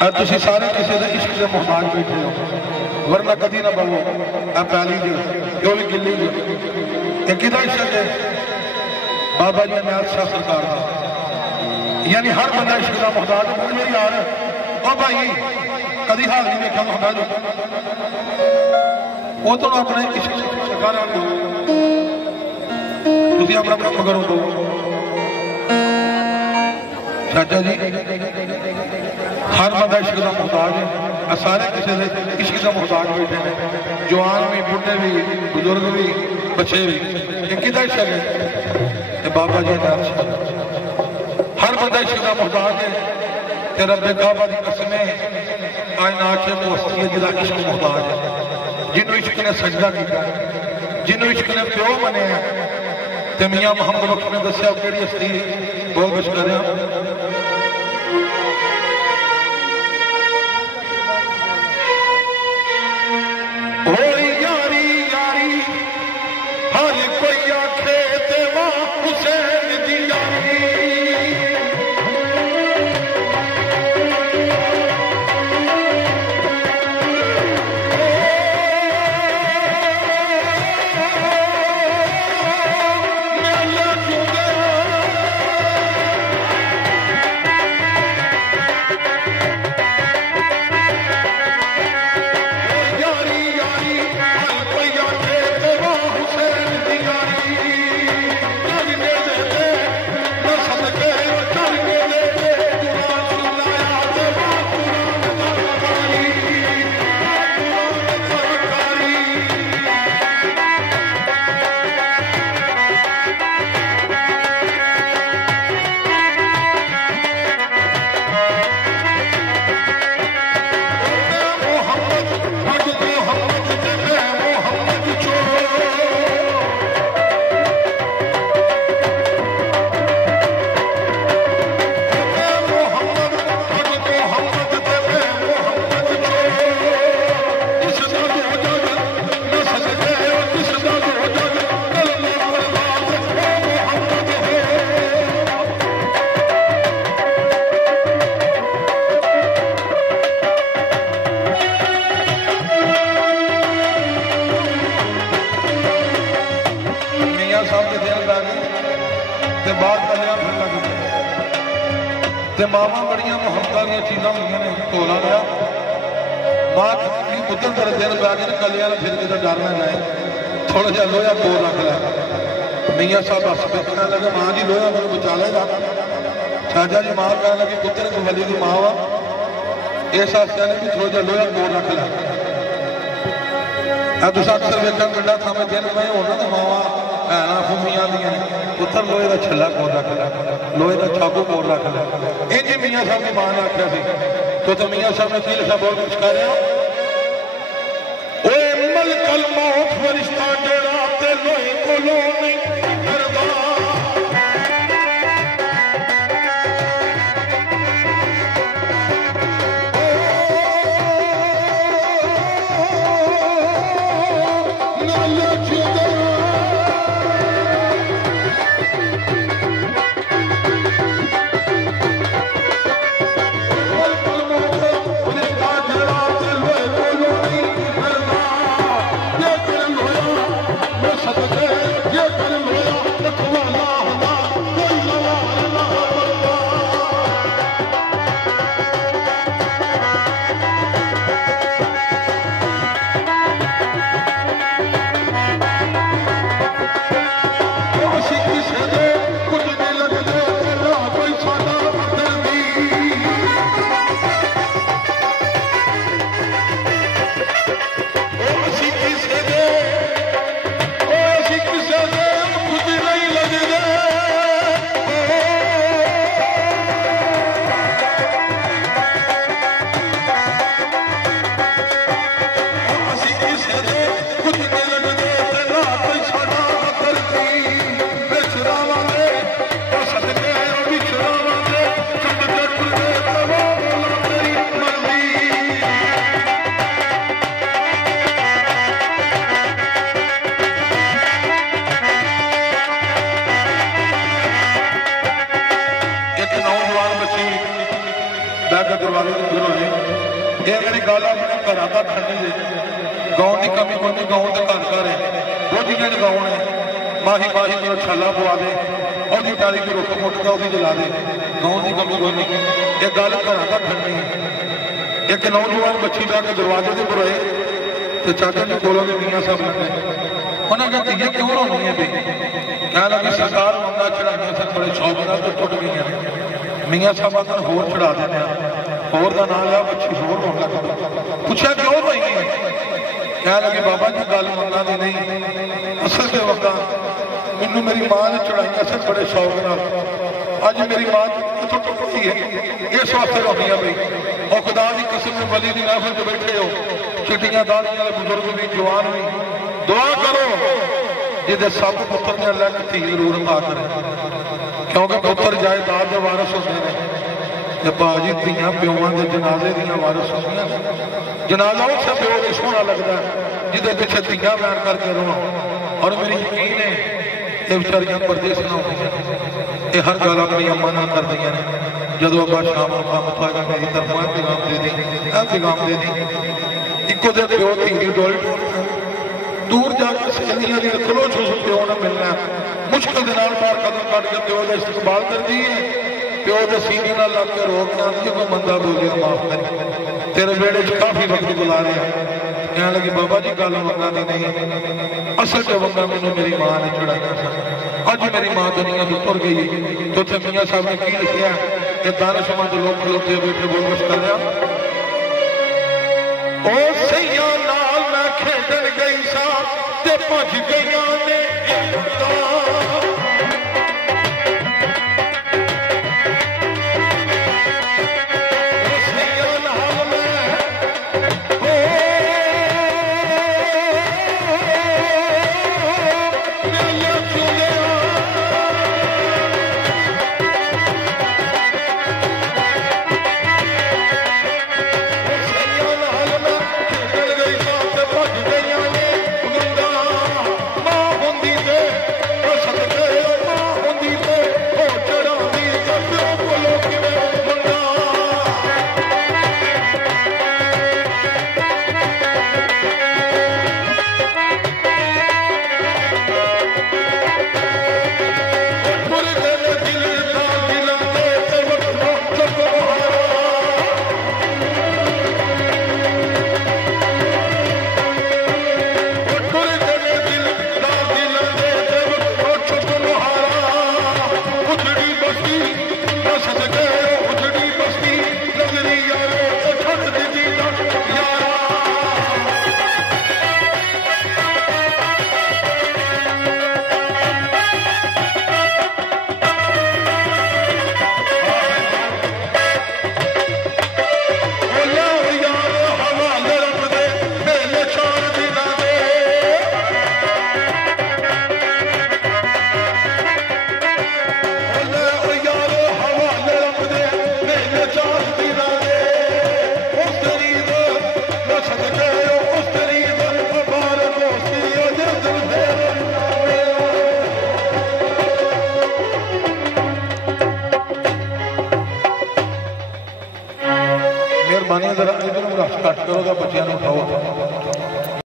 तुम सारे किसी के इश्क के मुहताज बैठे हो, वरना कभी ना बनो पैली जो भी गिली जो कि इश्क है बाबा जी नियाज शाह सरकार का। यानी हर बंदा इश्क का मुहताज है। मेरी यार ओ भाई कभी हाल नहीं देखा मुहताज वो तो अपने इश्क सरकार दो, तुम अपना काम करो दो। चाचा जी हर बंदा इश्क का मुहताज है, सारे किसी के इश्क का मुहताज बैठे हैं, जवान भी बुढ़े भी बुजुर्ग भी बच्चे भी। किदा इश्क है बाबा जी नियाज शाह। हर बंदा इश्क का मुहताज है। रब्बे काबा की कसम कायनात से वो हस्ती है जिहदा इश्क मुहताज है, जिन्हों इश्क ने सजदा किया, जिन्हों इश्क ने प्यो मनिया। ते मियां मुहम्मद बख्श ने दस्या केड़ी हस्ती बोल कुछ कर रहा यारी यारी हर कोई आखे ते वाह हुसैन दी यारी। मावा बड़िया मुहब्बत दी चीज़ां होंगे ने ढोला लिया मां पुत्र तेरे दिन पै गए कलिया फिर कितने डर ना जाए थोड़ा जहा लोहा कोल रख लिया। मियाँ साहब हस पे कहने लगे मां जी लोहा मैं बचा लेगा। चाचा जी मां कह लगी पुत्र को वली की मां वा इस हादसे ने भी थोड़ा जहा लोहा कोल रख लिया। तुम अक्सर वेखा पिंडा थामे दिन पे होना तो मावा भैन फुमिया दियां पुत्र लोहे का छला कोल रख लिया, लोहे का चाकू कोल रख लिया। इंज मियाँ साहब की मां ने आख्या तो मियाँ साहब ने की लिखा बोल कुछ कर रहे हो मलकल मौत फरिश्ता जेड़ा ते लोहे कोलों नहीं डरदा। ये दरवाजे से फिर होने ये मेरी गल अपने घर का खंडी है गाँव की कमी कोई नहीं गाँव के घर घर है वो जिन्हें गाँव है माही माही मेरा छाला पवा दे और टाली की रुख मुट के जला दे गाँव की कमी कोई नहीं ये गल घर का खंडी है एक नौजवान बच्ची जाके दरवाजे से बुराए तो चाचा जी बोलोगे मियाँ साहब लगे उन्होंने कहा धीए क्यों रोनी है भाई कह लगी सरकार मंगा चढ़ाइया सर बड़े शौक नाल तो टुट गई मियाँ साहब आकर होर चढ़ा देने होर का नाम लिया बच्ची होर रोन लग पूछा क्यों भाई कह लगे बाबा जी गल मंगा दी नहीं असल से वक्ता मैनू मेरी माँ ने चढ़ाइया सर बड़े शौक नाल अज मेरी माँ तो टुट गई है इस वास्ते रोनी है भाई और खुदा की कसम में वली की महफिल से बैठे हो चिट्टियां दादियां वाले बुजुर्ग भी जवान भी दुआ करो जिदे सब पुत्र ने अल्लाह की धी जरूर अता करे क्योंकि पुत्र जायदाद के वारिस होते हैं ते भाजी धियां प्योवां के जनाजे दियां वारिस होंदियां जनाजा उस प्यो की सोहना लगता है जिदे पिछे धियां बयान करके रोन और मेरी यकीन है ये बेचारियां परदेस ना होंदियां ये हर गल अपनी अम्मा नाल करदियां ने जदों अब्बा शाम को काम तो आएगा मेरी तरफ पैगाम दे दी पैगाम दे दी इको दे प्यो धी दी डोली दूर जाकर सहेलियां दी खलो छो प्यो ने मिलना मुश्किल के नाल बाहर कदम कट के प्यो का इस्तकबाल कर दी है प्यो के सीने नाल लग के रो के आती कोई बंदा बोलिया माफ कर तेरे बेड़े च काफी वक्त गुजारे कहने लगी बाबा जी गल मंगा दी नहीं असल च वंगा मैनू मेरी माँ ने चढ़ाइया सन अज मेरी माँ दुनिया तो तुर गई तो उत्थे मियाँ साहब ने की लिखिया कि दानिशमंद लोग खलोते बैठे बोल कुछ कर रहा ओ सैया नाल मैं खेडन गई सा ते भज गईयां ने मेहरबानी जरा इधर कट करो बच्चों उठाओ